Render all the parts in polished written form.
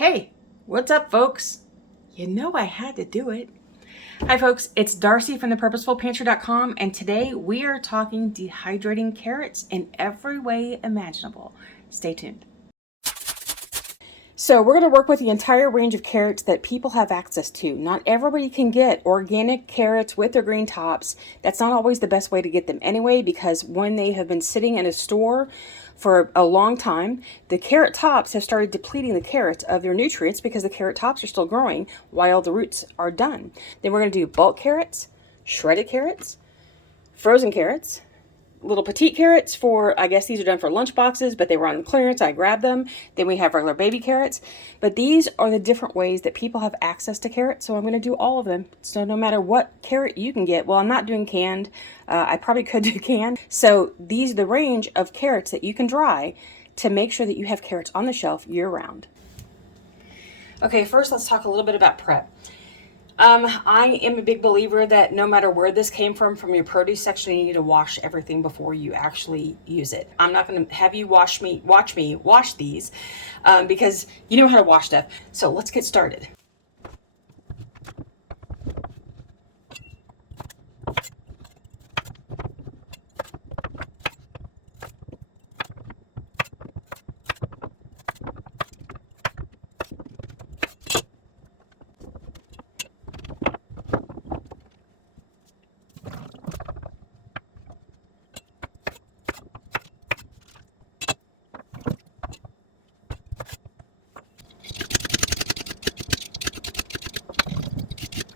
Hey, what's up, folks? You know I had to do it. Hi, folks. It's Darcy from the Purposeful and today we are talking dehydrating carrots in every way imaginable. Stay tuned. So we're going to work with the entire range of carrots that people have access to. Not everybody can get organic carrots with their green tops. That's not always the best way to get them anyway, because when they have been sitting in a store for a long time, the carrot tops have started depleting the carrots of their nutrients because the carrot tops are still growing while the roots are done. Then we're going to do bulk carrots, shredded carrots, frozen carrots, little petite carrots for, I guess these are done for lunch boxes, but they were on clearance. I grabbed them. Then we have regular baby carrots. But these are the different ways that people have access to carrots. So I'm going to do all of them. So no matter what carrot you can get, well, I'm not doing canned. I probably could do canned. So these are the range of carrots that you can dry to make sure that you have carrots on the shelf year round. Okay, first let's talk a little bit about prep. I am a big believer that no matter where this came from your produce section, you need to wash everything before you actually use it. I'm not going to have you watch me wash these because you know how to wash stuff. So let's get started.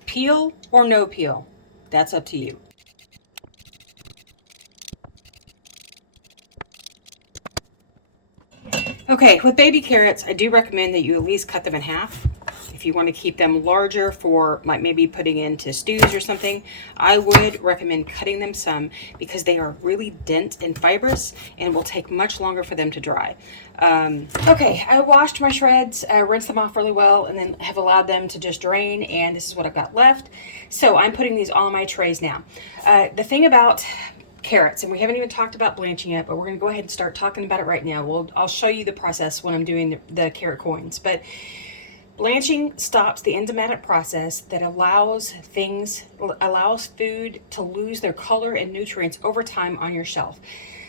Peel or no peel, that's up to you. Okay, with baby carrots, I do recommend that you at least cut them in half. If you want to keep them larger for like maybe putting into stews or something, I would recommend cutting them some because they are really dense and fibrous and will take much longer for them to dry. Okay, I washed my shreds, rinsed them off really well, and then have allowed them to just drain, and this is what I've got left. So I'm putting these all in my trays now. The thing about carrots, and we haven't even talked about blanching yet, but we're going to go ahead and start talking about it right now. I'll show you the process when I'm doing the carrot coins, but blanching stops the enzymatic process that allows food to lose their color and nutrients over time on your shelf.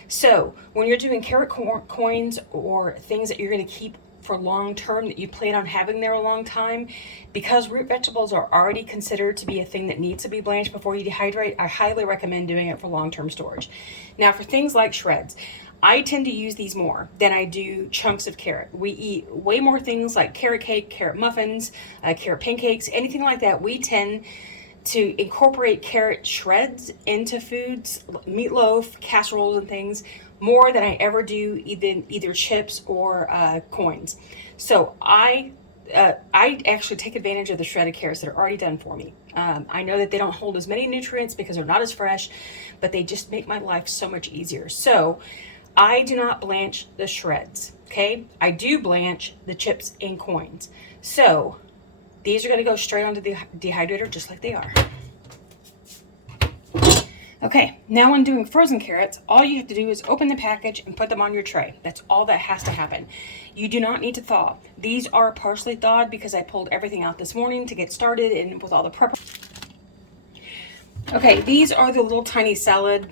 So when you're doing carrot coins or things that you're going to keep for long term that you plan on having there a long time, because root vegetables are already considered to be a thing that needs to be blanched before you dehydrate, I highly recommend doing it for long-term storage. Now for things like shreds, I tend to use these more than I do chunks of carrot. We eat way more things like carrot cake, carrot muffins, carrot pancakes, anything like that. We tend to incorporate carrot shreds into foods, meatloaf, casseroles and things, more than I ever do either chips or coins. So I actually take advantage of the shredded carrots that are already done for me. I know that they don't hold as many nutrients because they're not as fresh, but they just make my life so much easier. So I do not blanch the shreds, okay? I do blanch the chips and coins. So these are going to go straight onto the dehydrator just like they are. Okay, now when doing frozen carrots, all you have to do is open the package and put them on your tray. That's all that has to happen. You do not need to thaw. These are partially thawed because I pulled everything out this morning to get started and with all the prep. Okay, these are the little tiny salad,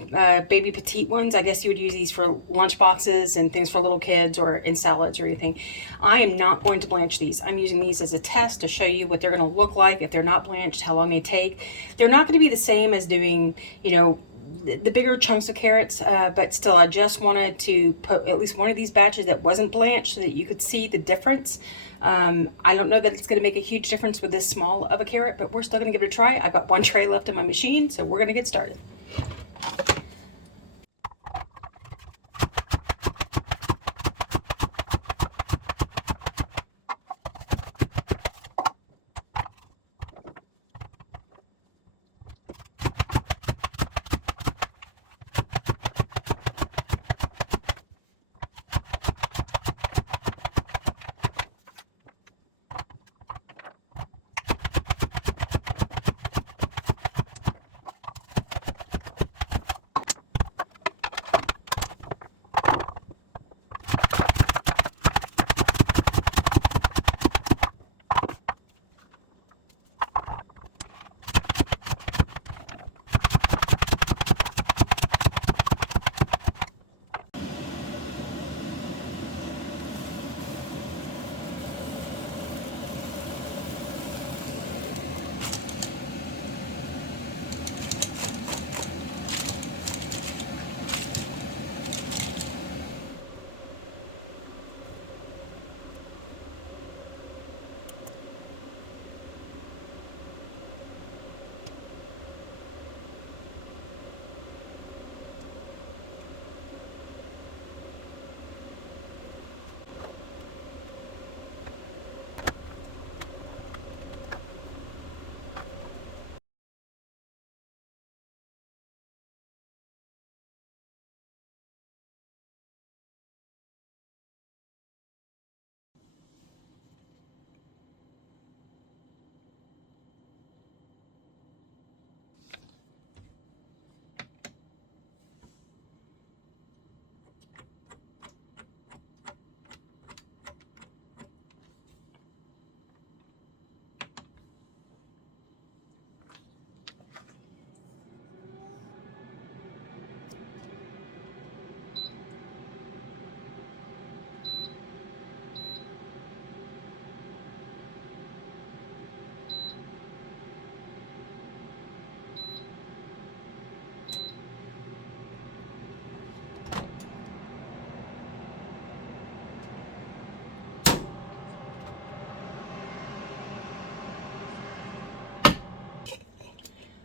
baby petite ones. I guess you would use these for lunch boxes and things for little kids or in salads or anything. I am not going to blanch these. I'm using these as a test to show you what they're going to look like if they're not blanched, how long they take. They're not going to be the same as doing, the bigger chunks of carrots, but still I just wanted to put at least one of these batches that wasn't blanched so that you could see the difference. I don't know that it's going to make a huge difference with this small of a carrot, but we're still going to give it a try. I've got one tray left in my machine, so we're going to get started.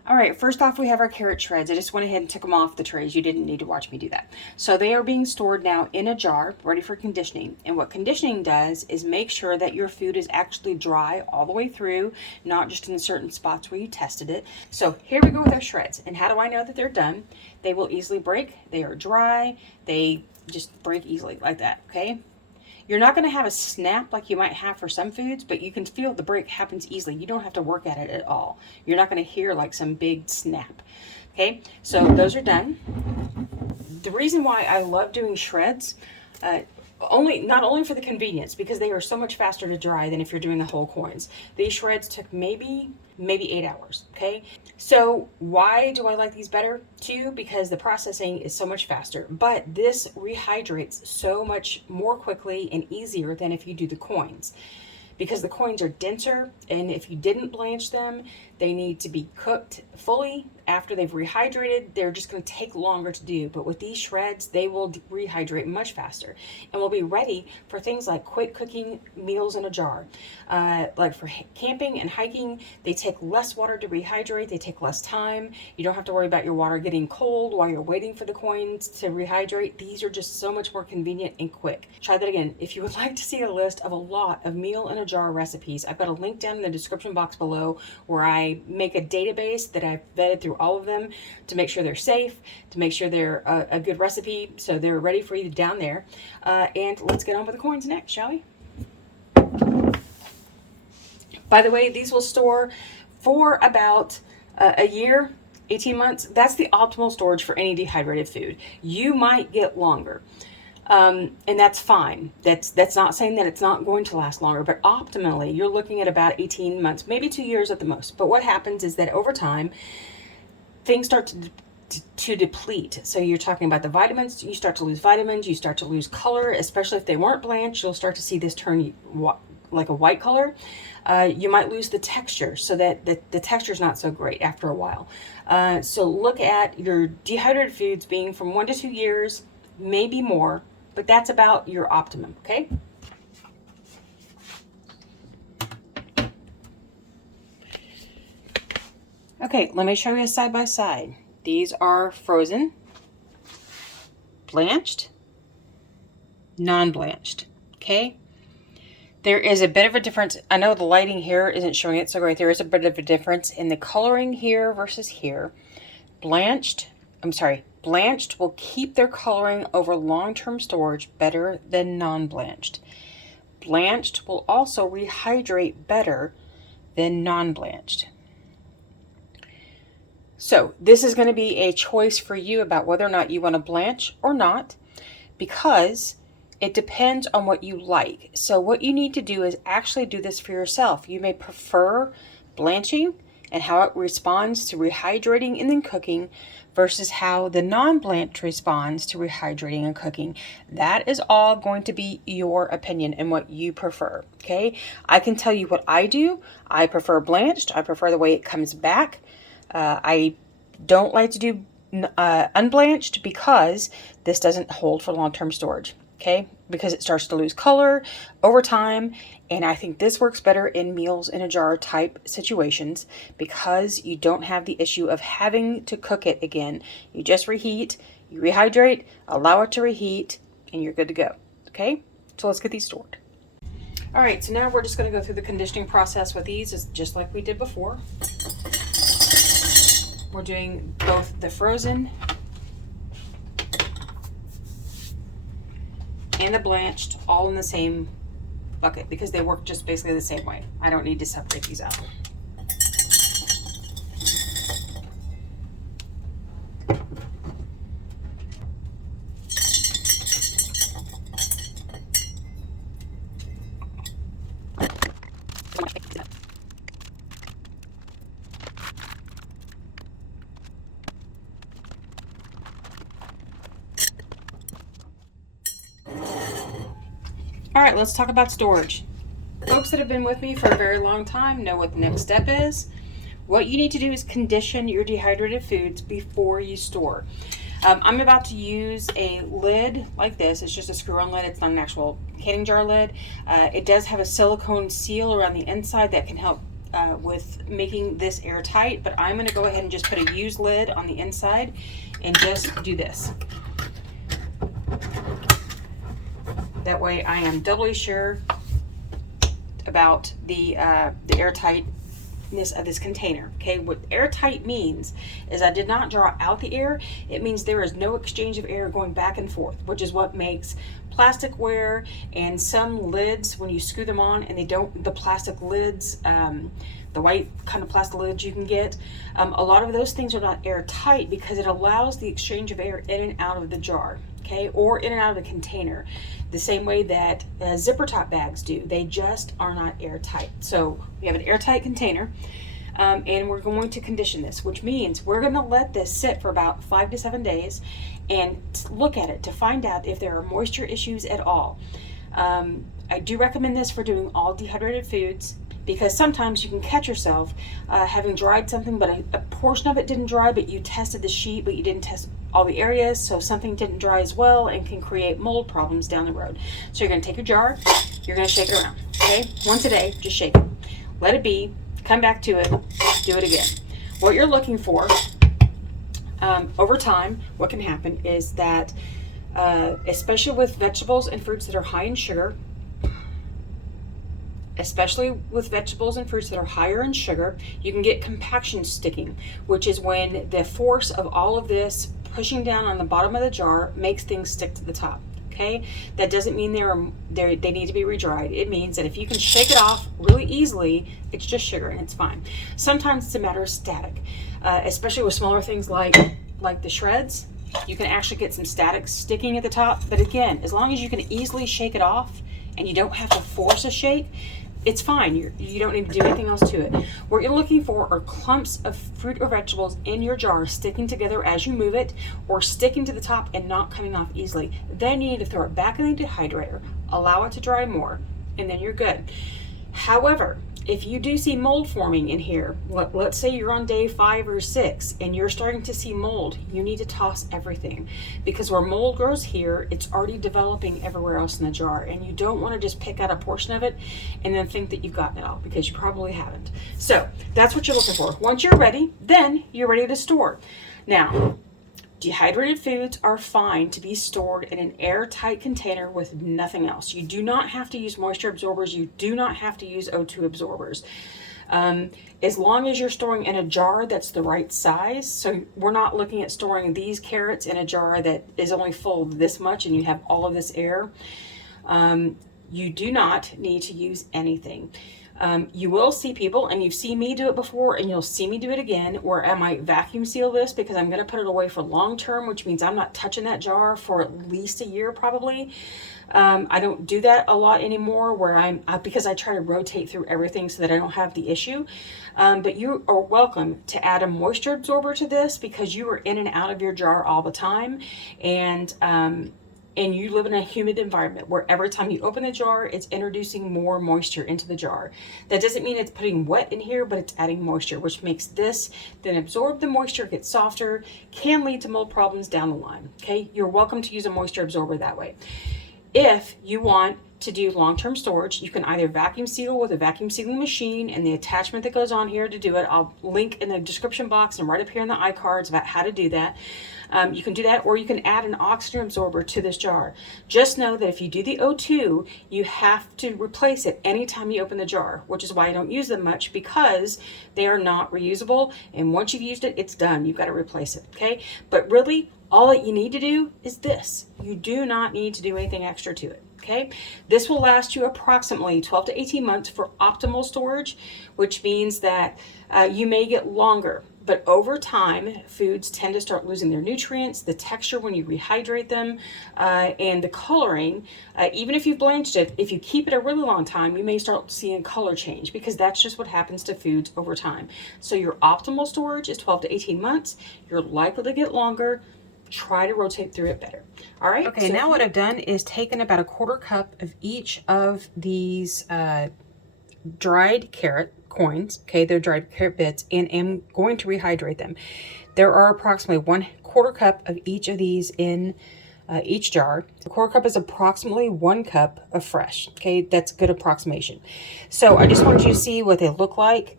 All right, first off, we have our carrot shreds. I just went ahead and took them off the trays. You didn't need to watch me do that. So they are being stored now in a jar, ready for conditioning. And what conditioning does is make sure that your food is actually dry all the way through, not just in certain spots where you tested it. So here we go with our shreds. And how do I know that they're done? They will easily break. They are dry. They just break easily like that, okay? You're not going to have a snap like you might have for some foods, but you can feel the break happens easily. You don't have to work at it at all. You're not going to hear like some big snap. Okay, so those are done. The reason why I love doing shreds, not only for the convenience, because they are so much faster to dry than if you're doing the whole coins. These shreds took maybe 8 hours, okay? So why do I like these better? Too, because the processing is so much faster, but this rehydrates so much more quickly and easier than if you do the coins. Because the coins are denser, and if you didn't blanch them, they need to be cooked fully. After they've rehydrated, they're just going to take longer to do. But with these shreds, they will rehydrate much faster and will be ready for things like quick cooking meals in a jar. Like for camping and hiking, they take less water to rehydrate. They take less time. You don't have to worry about your water getting cold while you're waiting for the coins to rehydrate. These are just so much more convenient and quick. Try that again. If you would like to see a list of a lot of meal in a jar recipes, I've got a link down in the description box below where I make a database that I've vetted through all of them to make sure they're safe, to make sure they're a good recipe, so they're ready for you down there. And let's get on with the coins next, shall we? By the way, these will store for about a year, 18 months. That's the optimal storage for any dehydrated food. You might get longer. And that's fine. That's not saying that it's not going to last longer, but optimally you're looking at about 18 months, maybe 2 years at the most. But what happens is that over time, things start to deplete. So you're talking about the vitamins, you start to lose vitamins, you start to lose color, especially if they weren't blanched, you'll start to see this turn like a white color. You might lose the texture, so that the texture is not so great after a while. So look at your dehydrated foods being from 1 to 2 years, maybe more, but that's about your optimum, okay? Okay, let me show you a side by side. These are frozen, blanched, non-blanched, okay? There is a bit of a difference. I know the lighting here isn't showing it so great. There is a bit of a difference in the coloring here versus here. Blanched will keep their coloring over long-term storage better than non-blanched. Blanched will also rehydrate better than non-blanched. So this is going to be a choice for you about whether or not you want to blanch or not, because it depends on what you like. So what you need to do is actually do this for yourself. You may prefer blanching and how it responds to rehydrating and then cooking versus how the non-blanch responds to rehydrating and cooking. That is all going to be your opinion and what you prefer, okay? I can tell you what I do. I prefer blanched. I prefer the way it comes back. I don't like to do unblanched because this doesn't hold for long-term storage, okay? Because it starts to lose color over time, and I think this works better in meals in a jar type situations because you don't have the issue of having to cook it again. You just reheat, you rehydrate, allow it to reheat, and you're good to go, okay? So let's get these stored. All right, so now we're just going to go through the conditioning process with these, just like we did before. We're doing both the frozen and the blanched all in the same bucket because they work just basically the same way. I don't need to separate these out. All right, let's talk about storage. Folks that have been with me for a very long time know what the next step is. What you need to do is condition your dehydrated foods before you store. I'm about to use a lid like this. It's just a screw-on lid. It's not an actual canning jar lid. It does have a silicone seal around the inside that can help with making this airtight, but I'm going to go ahead and just put a used lid on the inside and just do this. That way I am doubly sure about the airtightness of this container. Okay, what airtight means is I did not draw out the air. It means there is no exchange of air going back and forth, which is what makes plasticware and some lids, when you screw them on and they don't, the plastic lids, the white kind of plastic lids you can get, a lot of those things are not airtight because it allows the exchange of air in and out of the jar. Okay, or in and out of the container, the same way that zipper top bags do. They just are not airtight. So we have an airtight container, and we're going to condition this, which means we're going to let this sit for about 5 to 7 days and look at it to find out if there are moisture issues at all. I do recommend this for doing all dehydrated foods, because sometimes you can catch yourself having dried something, but a portion of it didn't dry, but you tested the sheet, but you didn't test all the areas, so something didn't dry as well and can create mold problems down the road. So you're going to take your jar, you're going to shake it around, okay? Once a day, just shake it. Let it be, come back to it, do it again. What you're looking for over time, what can happen is that, especially with vegetables and fruits that are high in sugar, especially with vegetables and fruits that are higher in sugar, you can get compaction sticking, which is when the force of all of this pushing down on the bottom of the jar makes things stick to the top. Okay, that doesn't mean they need to be redried. It means that if you can shake it off really easily, it's just sugar and it's fine. Sometimes it's a matter of static, especially with smaller things like the shreds. You can actually get some static sticking at the top, but again, as long as you can easily shake it off and you don't have to force a shake, it's fine. You don't need to do anything else to it. What you're looking for are clumps of fruit or vegetables in your jar sticking together as you move it, or sticking to the top and not coming off easily. Then you need to throw it back in the dehydrator, allow it to dry more, and then you're good. However, if you do see mold forming in here, let's say you're on day 5 or 6 and you're starting to see mold, you need to toss everything, because where mold grows here, it's already developing everywhere else in the jar, and you don't want to just pick out a portion of it and then think that you've gotten it all, because you probably haven't. So that's what you're looking for. Once you're ready, then you're ready to store. Now, dehydrated foods are fine to be stored in an airtight container with nothing else. You do not have to use moisture absorbers. You do not have to use O2 absorbers. As long as you're storing in a jar that's the right size. So we're not looking at storing these carrots in a jar that is only full this much and you have all of this air. You do not need to use anything. You will see people, and you've seen me do it before, and you'll see me do it again, where I might vacuum seal this because I'm going to put it away for long term, which means I'm not touching that jar for at least a year probably. I don't do that a lot anymore, where because I try to rotate through everything so that I don't have the issue. But you are welcome to add a moisture absorber to this, because you are in and out of your jar all the time, and you live in a humid environment where every time you open the jar, it's introducing more moisture into the jar. That doesn't mean it's putting wet in here, but it's adding moisture, which makes this then absorb the moisture, get softer, can lead to mold problems down the line. Okay, you're welcome to use a moisture absorber that way. If you want to do long-term storage, you can either vacuum seal with a vacuum sealing machine, and the attachment that goes on here to do it, I'll link in the description box and right up here in the iCards about how to do that. You can do that, or you can add an oxygen absorber to this jar. Just know that if you do the O2, you have to replace it anytime you open the jar, which is why I don't use them much, because they are not reusable, and once you've used it, it's done. You've got to replace it, okay? But really, all that you need to do is this. You do not need to do anything extra to it. Okay, this will last you approximately 12 to 18 months for optimal storage, which means that you may get longer, but over time, foods tend to start losing their nutrients, the texture when you rehydrate them, and the coloring. Even if you've blanched it, if you keep it a really long time, you may start seeing color change, because that's just what happens to foods over time. So your optimal storage is 12 to 18 months. You're likely to get longer. Try to rotate through it better. All right. Okay, so now what I've done is taken about a 1/4 cup of each of these dried carrot coins. Okay, they're dried carrot bits, and am going to rehydrate them. There are approximately 1/4 cup of each of these in each jar. The quarter cup is approximately 1 cup of fresh. Okay, that's a good approximation. So I just wanted you to see what they look like.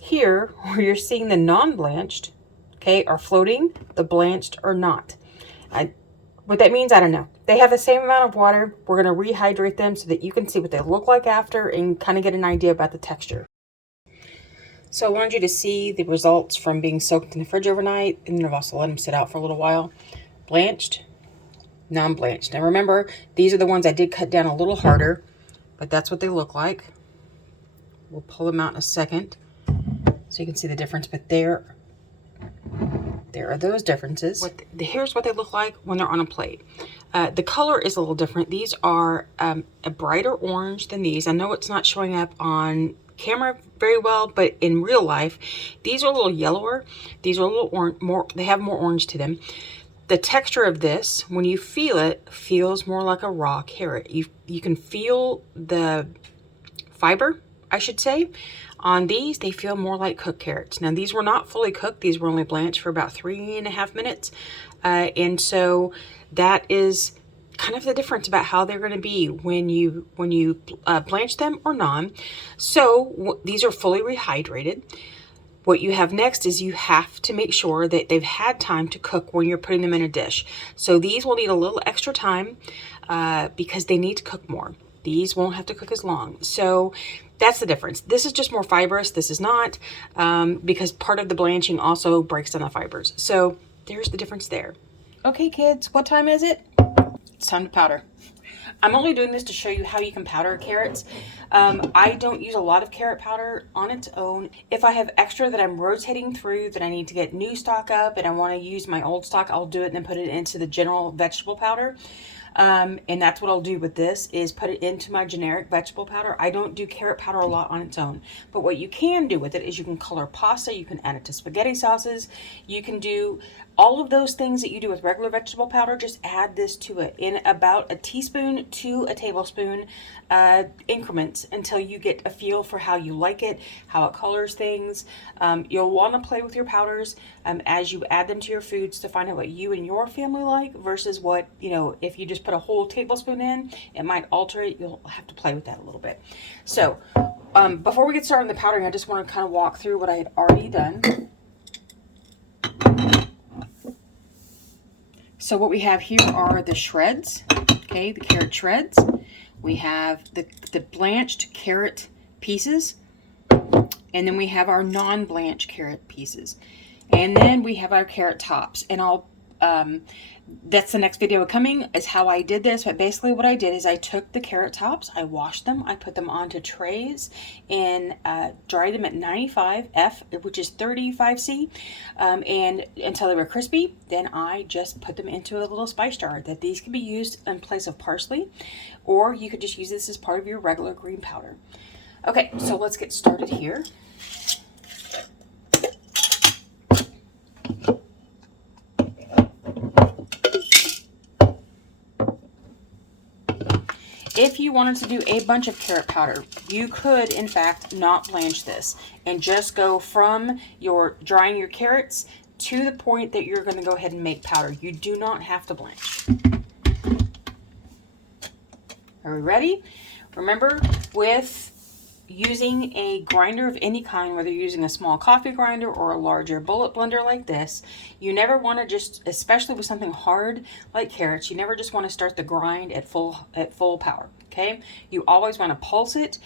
Here, where you're seeing the non-blanched, okay, are floating, the blanched are not. What that means, I don't know. They have the same amount of water. We're going to rehydrate them so that you can see what they look like after and kind of get an idea about the texture. So I wanted you to see the results from being soaked in the fridge overnight, and then I've also let them sit out for a little while. Blanched, non-blanched. Now remember, these are the ones I did cut down a little harder, but that's what they look like. We'll pull them out in a second so you can see the difference, but there are those differences. Here's what they look like when they're on a plate. The color is a little different. These are a brighter orange than these. I know it's not showing up on camera very well, but in real life, these are a little yellower. These are a little more, they have more orange to them. The texture of this, when you feel it, feels more like a raw carrot. You can feel the fiber, I should say. On these, they feel more like cooked carrots. Now, these were not fully cooked. These were only blanched for about 3.5 minutes. And so that is kind of the difference about how they're going to be when you blanch them or non. So these are fully rehydrated. What you have next is you have to make sure that they've had time to cook when you're putting them in a dish. So these will need a little extra time because they need to cook more. These won't have to cook as long. So that's the difference. This is just more fibrous. This is not, because part of the blanching also breaks down the fibers. So there's the difference there. Okay, kids, what time is it? It's time to powder. I'm only doing this to show you how you can powder carrots. I don't use a lot of carrot powder on its own. If I have extra that I'm rotating through, that I need to get new stock up and I want to use my old stock, I'll do it and then put it into the general vegetable powder. And that's what I'll do with this, is put it into my generic vegetable powder. I don't do carrot powder a lot on its own, but what you can do with it is you can color pasta, you can add it to spaghetti sauces, you can do all of those things that you do with regular vegetable powder. Just add this to it in about a teaspoon to a tablespoon increments until you get a feel for how you like it, how it colors things. You'll want to play with your powders as you add them to your foods to find out what you and your family like versus what, if you just put a whole tablespoon in, it might alter it. You'll have to play with that a little bit. So before we get started on the powdering, I just want to kind of walk through what I had already done. So what we have here are the shreds, okay, the carrot shreds. We have the blanched carrot pieces, and then we have our non-blanched carrot pieces. And then we have our carrot tops, and that's the next video coming, is how I did this. But basically what I did is I took the carrot tops, I washed them, I put them onto trays and dried them at 95 F, which is 35 C, and until they were crispy. Then I just put them into a little spice jar. That these can be used in place of parsley, or you could just use this as part of your regular green powder. Okay, so let's get started here. If you wanted to do a bunch of carrot powder, you could, in fact, not blanch this and just go from your drying your carrots to the point that you're going to go ahead and make powder. You do not have to blanch. Are we ready? Remember, with using a grinder of any kind, whether you're using a small coffee grinder or a larger bullet blender like this, you never want to just, especially with something hard like carrots, you never just want to start the grind at full power, okay? You always want to pulse it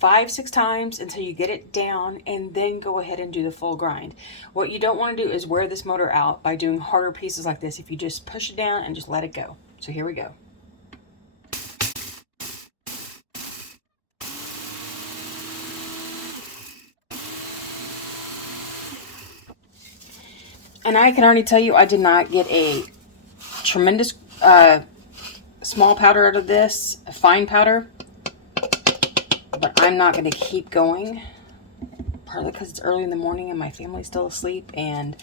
5-6 times until you get it down, and then go ahead and do the full grind. What you don't want to do is wear this motor out by doing harder pieces like this if you just push it down and just let it go. So here we go. And I can already tell you, I did not get a tremendous small powder out of this, a fine powder, but I'm not going to keep going, partly because it's early in the morning and my family's still asleep, and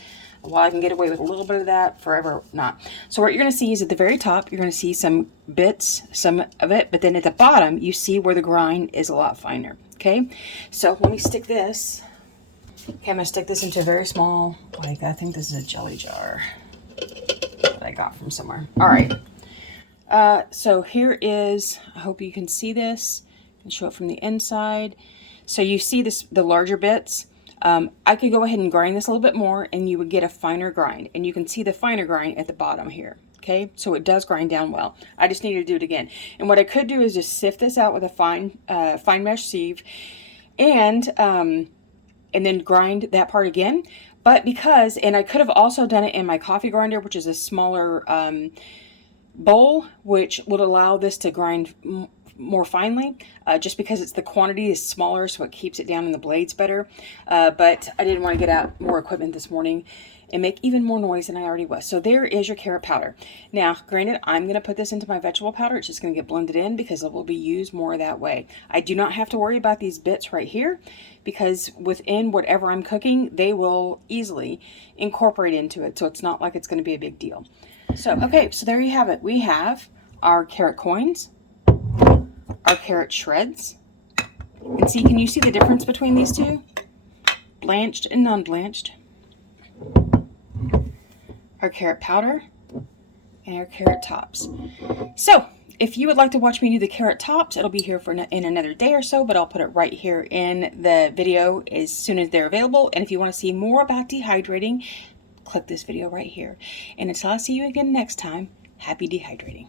while I can get away with a little bit of that, forever not. So what you're going to see is at the very top, you're going to see some bits, some of it, but then at the bottom, you see where the grind is a lot finer, okay? So let me stick this. Okay, I'm going to stick this into a very small, I think this is a jelly jar. I got from somewhere. All right. So here is, I hope you can see this and show it from the inside. So you see this, the larger bits. I could go ahead and grind this a little bit more and you would get a finer grind, and you can see the finer grind at the bottom here. Okay, so it does grind down well. I just need to do it again. And what I could do is just sift this out with a fine mesh sieve, and then grind that part again. But because, and I could have also done it in my coffee grinder, which is a smaller bowl, which would allow this to grind more finely, just because it's the quantity is smaller, so it keeps it down in the blades better. But I didn't want to get out more equipment this morning and make even more noise than I already was. So there is your carrot powder. Now, granted, I'm going to put this into my vegetable powder. It's just going to get blended in because it will be used more that way. I do not have to worry about these bits right here, because within whatever I'm cooking, they will easily incorporate into it. So it's not like it's going to be a big deal. So, okay, so there you have it. We have our carrot coins, our carrot shreds. And see, can you see the difference between these two? Blanched and non-blanched. Our carrot powder and our carrot tops. So, if you would like to watch me do the carrot tops, it'll be here in another day or so, but I'll put it right here in the video as soon as they're available. And if you want to see more about dehydrating, click this video right here. And until I see you again next time, happy dehydrating.